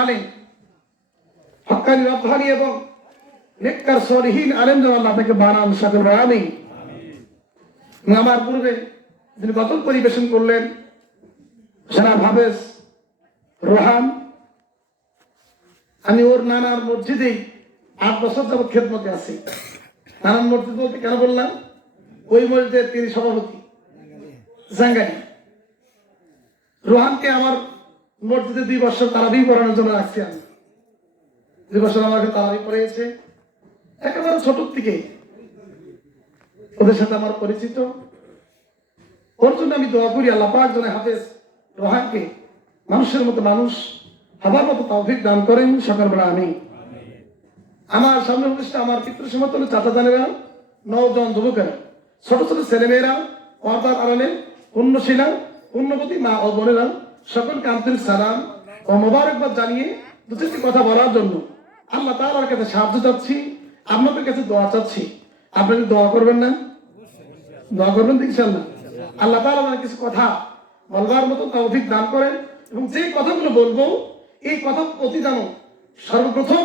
আলেম, হক্কানি রব্বানি এবং নেককার সলিহিন আলেম যেন আল্লাহ তাকে বানান সকল আমিন। আমার পূর্বে যিনি গতল পরিবেশন করলেন জনাব হাফেজ রোহান, আমি ওর নানার মসজিদেই 8 বছর যাবৎ খেদমতে আছি। নানার মসজিদ বলতে কেন বললাম, ওই মসজিদের তিনি সভাপতি জাঙ্গালি। রোহানকে আমার মসজিদে 2 বছর তারাবি পড়ানোর জন্য রাখছি আমি। 2 বছর আমাকে তারাবি পড়িয়েছে। একেবারে ছোট থেকে ওদের সাথে আমার পরিচিত। ওর জন্য আমি দোয়া করি আল্লাহ পাক যেন হাফেজ রোহানকে মানুষের মতো মানুষ হবার মতো তৌফিক দান করেন সকল বলা আমি। আমার সামনে অনুষ্ঠানে আমার পিতৃ সমতুল্য চাচা জানেরা, নওজোয়ান যুবকেরা, ছোট ছোট ছেলেমেয়েরা, পর্দার আড়ালে পুণ্যশীলা পুণ্যবতী মা ও বোনেরা, সকলকে আন্তরিক সালাম ও মোবারকবাদ জানিয়ে 2-3টি কথা বলার জন্য আল্লাহ তাআলার কাছে সাহায্য চাচ্ছি, আপনাদের কাছে দোয়া চাচ্ছি। আপনারা দোয়া করবেন না? দোয়া করবেন ইনশাআল্লাহ। আল্লাহ তাআলা আমাকে কিছু কথা বলবার মতো তৌফিক দান করেন এবং যে কথাগুলো বলবো এই কথা প্রতি যেন সর্বপ্রথম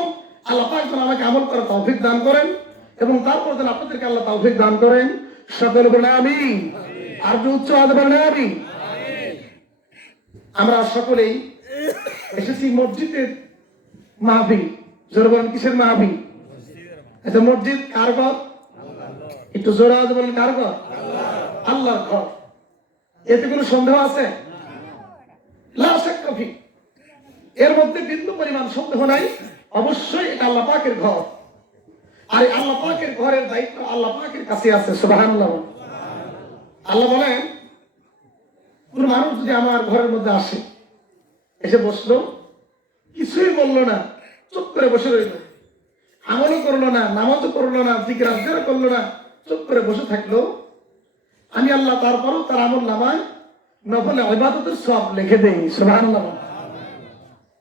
আল্লাহ পাক যেন আমাকে আমল করার তৌফিক দান করেন এবং তারপর যেন আপনাদেরকে আল্লাহ তৌফিক দান করেন সকল বলে আমিন। আর উচ্চ আওয়াজে বলেন আমিন। আমরা সকলেই এসেছি মসজিদের মাহফিল। জোরে বলেন কিসের মাহফিল? এটা মসজিদ কার ঘর? একটু জোরে আওয়াজে বলেন কার ঘর? আল্লাহর ঘর। এতে কোনো সন্দেহ আছে? লা শাক্কা ফি। এর মধ্যে বিন্দু পরিমাণ সন্দেহ নাই, অবশ্যই এটা আল্লাহ পাকের ঘর। আর আল্লাহ পাকের ঘরের দায়িত্ব আল্লাহ পাকের কাছে আছে। সুবহানাল্লাহ। আল্লাহ বলেন, কোন মানুষ যদি আমার ঘরের মধ্যে আসে, এসে বসলো, কিছুই বললো না, চুপ করে বসে রইল, আমলও করলো না, নামাজও করলো না, জিকির আজকার করলো না, চুপ করে বসে থাকলো, আমি আল্লাহ তারপরও তার আমল নামায় নফল ইবাদতের সওয়াব লিখে দেই। সুবহানাল্লাহ।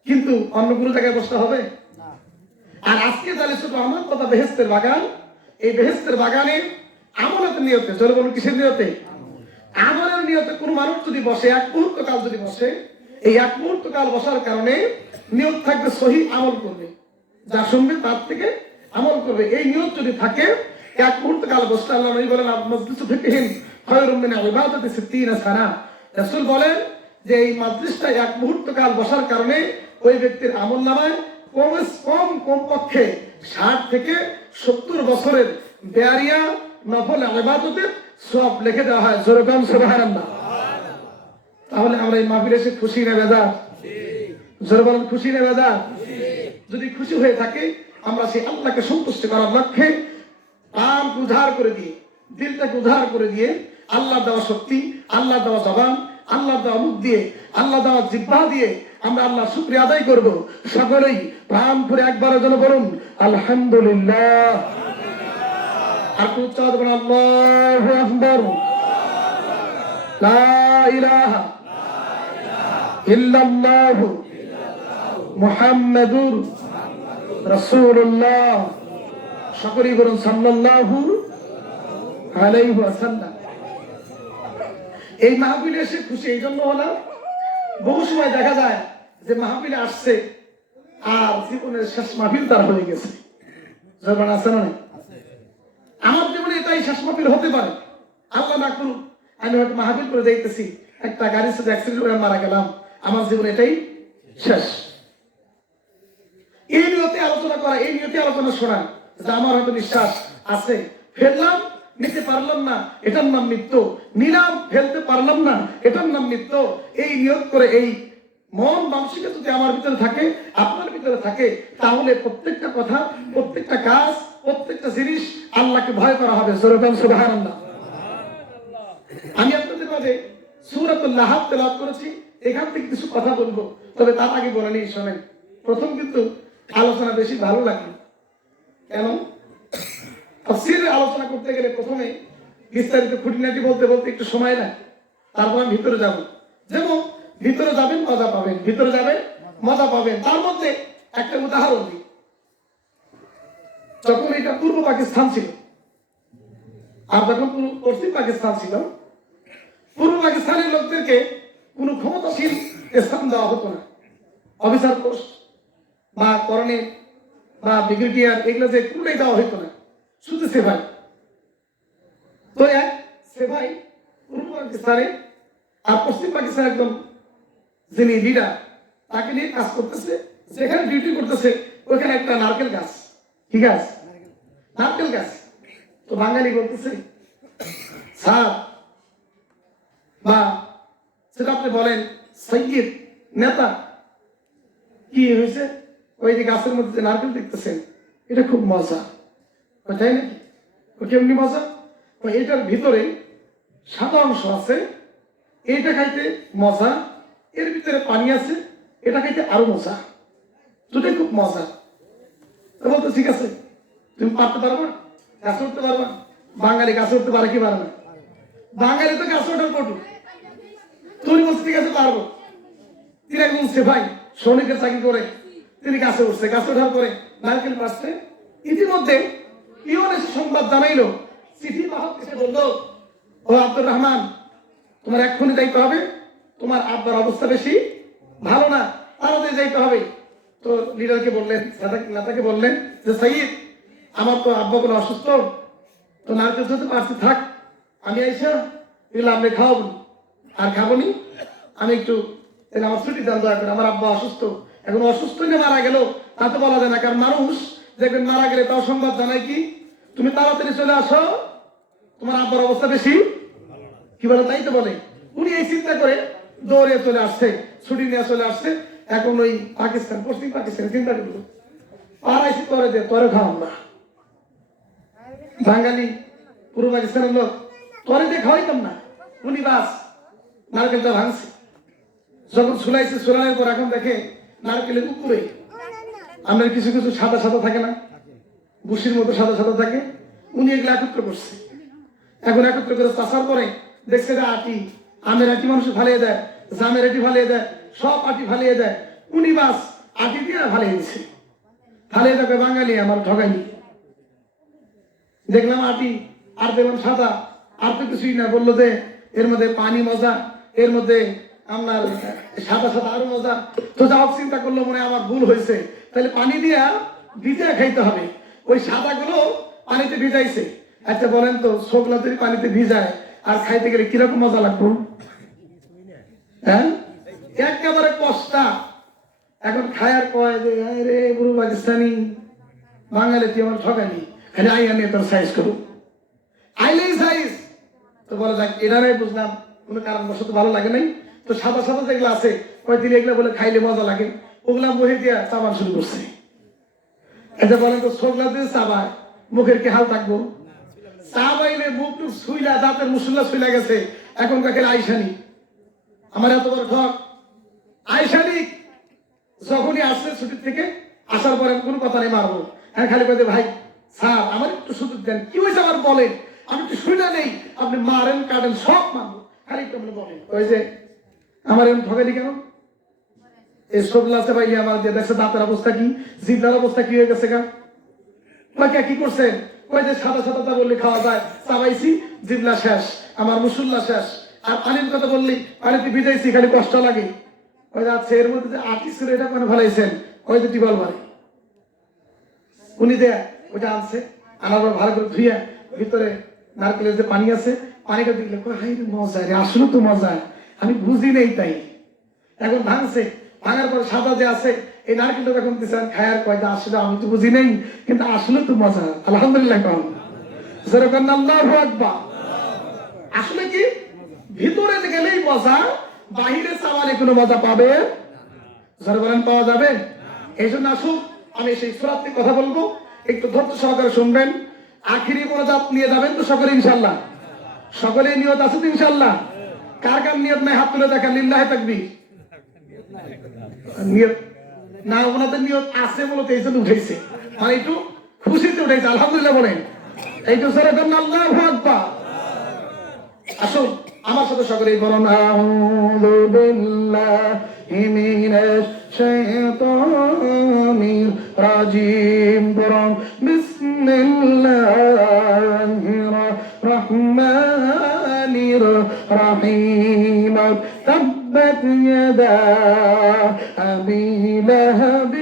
কিন্তু অন্য কোনো জায়গায় বসতে হবে? আর আজকে জালিসুর রহমান তথা বেহেশতের বাগান, এই বেহেশতের বাগানে আমলের নিয়তে, চলে বলুন কিসের নিয়তে? আমলের নিয়তে কোন মানুষ যদি বসে, 1 মুহূর্ত কাল যদি বসে, এই 1 মুহূর্ত কাল বসার কারণে নিয়ত থাকবে সহি আমল করবে, যা শুনবে তার থেকে আমল করবে। এই নিয়ত যদি থাকে 1 মুহূর্ত কাল বসলে আল্লাহ নবী বলেন মাজলিসু ফিকহিন খায়রুম মিন ইবাদাতি 60 সানা। রাসূল বলেন যে এই মাজলিসটা 1 মুহূর্ত কাল বসার কারণে ওই ব্যক্তির আমলনামায় কমপক্ষে 60 থেকে 70 বছরের বেয়ারিয়া নফল ইবাদতের সওয়াব লিখে দেওয়া হয়। জোরে বলেন সুবহানাল্লাহ। তাহলে আমরা এই মাহফিলে এসে খুশি না বেজার? জোরে বলেন খুশি না বেজার? যদি খুশি হয়ে থাকে, আমরা সেই আল্লাহকে সন্তুষ্ট করার লক্ষ্যে প্রাণ উজাড় করে দিয়ে, দিলটাকে উজাড় করে দিয়ে, আল্লাহ দেওয়া শক্তি, আল্লাহ দেওয়া জবান, আল্লাহ দেওয়া মুখ দিয়ে, আল্লাহ দেওয়া জিহ্বা দিয়ে আমরা আল্লাহর শুকরিয়া আদায় করব। সকলেই প্রাণ ভরে একবারের জন্য বলুন আলহামদুলিল্লাহ। আর উচ্চ আওয়াজে বলুন আল্লাহু আকবার। লা ইলাহা ইল্লাল্লাহু মুহাম্মাদুর রাসূলুল্লাহ। সকলেই বলুন সাল্লাল্লাহু আলাইহি ওয়াসাল্লাম। এই মাহফিলে এসে খুশি এই জন্য হলাম, বহু সময় দেখা যায় যে মাহফিলে আসছে আর জীবনের শেষ মাহফিল তার হয়ে গেছে। জবান আছে না? আমার জীবনে এটাই শেষ মাহফিল হতে পারে, আল্লাহ না করুক। আমি হয়তো মাহফিল করে যাইতেছি, একটা গাড়ির সাথে অ্যাক্সিডেন্ট করে মারা গেলাম, আমার জীবন এটাই শেষ। এই নিয়তে আলোচনা করা, এই নিয়তে আলোচনা শোনা যে আমার হয়তো বিশ্বাস আছে, ফেললাম নিতে পারলাম না, এটার নাম মৃত্যু, নিলাম ফেলতে পারলাম না, এটার নাম মৃত্যু। এই নিয়ত করে এই মন মানসিকতা যদি আমার ভিতরে থাকে, আপনার ভিতরে থাকে, তাহলে প্রত্যেকটা কথা, প্রত্যেকটা কাজ, প্রত্যেকটা জিনিস আল্লাহকে ভয় করা হবে। সুবহানাল্লাহ। আমি আপনাদের মাঝে সূরাতুল লাহাব তেলাওয়াত করেছি, এখান থেকে কিছু কথা বলবো, তবে তার আগে বলে নিই শোনেন। প্রথম কিন্তু আলোচনা বেশি ভালো লাগে, কেন? তাফসীরের আলোচনা করতে গেলে প্রথমে বিস্তারিত খুঁটিনাটি বলতে বলতে একটু সময় লাগে, তারপর আমি ভিতরে যাব। যেমন ভিতরে যাবেন মজা পাবেন, ভিতরে যাবেন মজা পাবেন। তার মধ্যে একটা উদাহরণ দিই। যখন এটা পূর্ব পাকিস্তান ছিল আর যখন পশ্চিম পাকিস্তান ছিল, পূর্ব পাকিস্তানের লোকদেরকে কোনো ক্ষমতাশীল স্থান দেওয়া হতো না। অফিসার পোস্ট বা কর্নেল বা ব্রিগেডিয়ার এগুলো যে কোনোটাই দেওয়া হইতো না, শুধু সেভাই। তো এক সেভাই পূর্ব পাকিস্তানে আর পশ্চিম পাকিস্তান একদম যিনি লিডার তাকে নিয়ে কাজ করতেছে, যেখানে ডিউটি করতেছে ওইখানে একটা নারকেল গাছ, কি গাছ? নারকেল গাছ। তো বাঙালি বলতেছে, স্যার বা সেটা আপনি বলেন সৈয়দ নেতা, কি হয়েছে? ওই যে গাছের মধ্যে যে নারকেল দেখতেছেন এটা খুব মজা, তাই নাকি? ও কেমনি মজা? এটার ভিতরে সাদা অংশ আছে, এইটা খাইতে মজা, এর ভিতরে পানি আছে, এটা খাইতে আরো মজা, দুটোই খুব মজা। তো বলতো ঠিক আছে, তুমি পারতে পারবা, গাছে উঠতে পারবা? বাঙালি গাছে উঠতে পারে কি পারে না? বাঙালি তো গাছে ওঠার পটু। তুমি বলছো ঠিক আছে পারবো। তিনি একজন সেভাই, সৈনিকের চাকরি করে তিনি গাছে উঠছে, গাছে ওঠার পরে নারকেল পাচ্ছে। ইতিমধ্যে পিয়ন এসে সংবাদ জানাইলো, চিঠি বাহক এসে বললো, ও আব্দুর রহমান, তোমার এক্ষুনি যাইতে হবে, তোমার আব্বার অবস্থা বেশি ভালো না, তাড়াতাড়ি যাইতে হবে। তো লিডারকে বললেন, নেতাকে বললেন যে সাইদ, আমার তো আব্বা কোনো অসুস্থ, তো নারকেল যদি পারছি থাক, আমি আইসা এগুলো আপনি খাওয়াবো আর খাবনি, আমি একটু আমার ছুটি দেন দয়া করে, আমার আব্বা অসুস্থ। এখন অসুস্থ হয়ে মারা গেল তা তো বলা যায় না, কারণ মানুষ দেখবেন মারা গেলে তাও সংবাদ জানায় কি, তুমি তাড়াতাড়ি চলে আসো, তোমার আব্বার অবস্থা বেশি কি বলে, তাই তো বলে। উনি এই চিন্তা করে দৌড়ে চলে আসছে, ছুটি নিয়ে চলে আসছে। এখন ওই পাকিস্তান, পশ্চিম পাকিস্তানে চিন্তা করলো, পাড়াইছি তোরে দে, তোরে খাওয়াম না। বাঙালি পূর্ব পাকিস্তানের লোক, তোরে দিয়ে খাওয়াইতাম না। উনি বাস নারকেলটা ভাঙছে, যখন ছুলাইছে, ছুলানোর পর এখন দেখে নারকেলের উপরে আমরা কিছু কিছু সাদা সাদা থাকে না, বুসির মতো সাদা সাদা থাকে, উনি এগুলো একত্র করছে। এখন একত্র করে চাষার পরে দেখছে যে আটি, আমের আটি মানুষ ফালিয়ে দেয়, জামের আটি ফালিয়ে দেয়, সব আটি ফালিয়ে দেয়, উনি বাস আটি দিয়ে ফালিয়ে দিচ্ছে। ফালিয়ে দেবে বাঙালি আমার ঠগাইনি, দেখলাম আটি আর দেখলাম সাদা, আর তো কিছুই না। বললো যে এর মধ্যে পানি মজা, এর মধ্যে আপনার সাদা সাদা আরো মজা। তো যা হোক চিন্তা করলো, মনে আমার ভুল হয়েছে, তাহলে পানি দিয়া ভিজে খাইতে হবে। ওই সাদা গুলো পানিতে ভিজাইছে। আচ্ছা বলেন তো, শোকলা যদি পানিতে ভিজায় আর খাইতে গেলে কিরকম মজা লাগবে? হ্যাঁ, একেবারে কষ্টা। এখন খায়ার কয় যে রে বুড়ো পাকিস্তানি, বাঙালি তুই আমার ঠকানি, খালি আইয়া নিয়ে তোর সাইজ করুক, আইলেই সাইজ। তো বলা যাক, এটারাই বুঝলাম কোনো কারণবশত ভালো লাগে নাই। তো সাদা সাদা যেগুলো আছে কয়েকদিন এগুলো বলে খাইলে মজা লাগে, ওগুলা বহে দিয়া চাবান শুরু করছে। এটা বলেন তো, সোগলা দিয়ে চাবায় মুখের কি হাল থাকবো? চাবাইলে মুখ টুক শুইলা, দাঁতের মুসুল্লা শুইলা গেছে। এখন কাকে আইসানি, আমার এত বড় ঠক। আইসানি যখনই আসছে ছুটির থেকে, আসার পরে কোনো কথা নেই মারবো। হ্যাঁ, খালি বলতে ভাই স্যার আমার একটু সুযোগ দেন, কি হয়েছে আমার বলেন, আমি একটু শুনে নেই, আপনি মারেন কাটেন সব মানবো, খালি একটু আপনি বলেন। ওই যে আমার এরকম ঠকালি কেন? এই সব লাসে পাইলে আমার যে দেখছে দাঁতের অবস্থা কি, জিভলার অবস্থা কি হয়ে গেছে গা। কি করছেন? ওই যে সাদা সাদা তা বললে খাওয়া যায়, চাবাইছি জিভলা শেষ, আমার মুসুল্লা শেষ। আর পানির কথা বললি, পানিতে ভিজাইছি, খালি কষ্ট লাগে। ওই যাচ্ছে এর মধ্যে যে আর্টিস্ট ছিল, এটা মানে ভালাইছেন, ওই যে টিবল মারে উনি দেয়া, ওইটা আনছে, আনার পর ভালো করে ধুইয়া ভিতরে নারকেলের যে পানি আছে, পানিটা দেখলে হাই মজা রে, আসলে তো মজা, আমি বুঝি নেই তাই। এখন ভাঙছে, ভাঙার পর সাদা যে আছে, এই নারকেলটা যখন দিচ্ছেন খায়ার কয়টা, আসলে আমি তো বুঝি নেই, কিন্তু আসলে তো মজা, আলহামদুলিল্লাহ কম যেরকম আল্লাহু আকবার। আসলে কি ভিতরে গেলেই মজা, বাহিরে চাওয়ালে কোনো মজা পাবে যারা বলেন পাওয়া যাবে? এই জন্য আসুন, আমি সেই সূরাতে কথা বলবো, একটু ধৈর্য সহকারে শুনবেন। আখিরি মোনাজাত নিয়ে যাবেন তো সকলে ইনশাআল্লাহ? সকলে নিয়ত আছে তো ইনশাআল্লাহ? কার কার নিয়ত নাই হাত তুলে দেখেন, লিল্লাহি তাকবীর। নিয়ত না, ওনাদের নিয়ত আছে বলতে এই জন্য উঠেছে, মানে একটু খুশিতে উঠেছে, আলহামদুলিল্লাহ বলেন। এই তো সরে আল্লাহু আকবার। আসুন আমার সাথে সকলেই বলুন, আউযু বিল্লাহি মিনাশ শাইতানির রাজিম। বলুন বিসমিল্লাহির রহমানির রহিম। তাব্বাত ইয়াদা আবি ইলাহা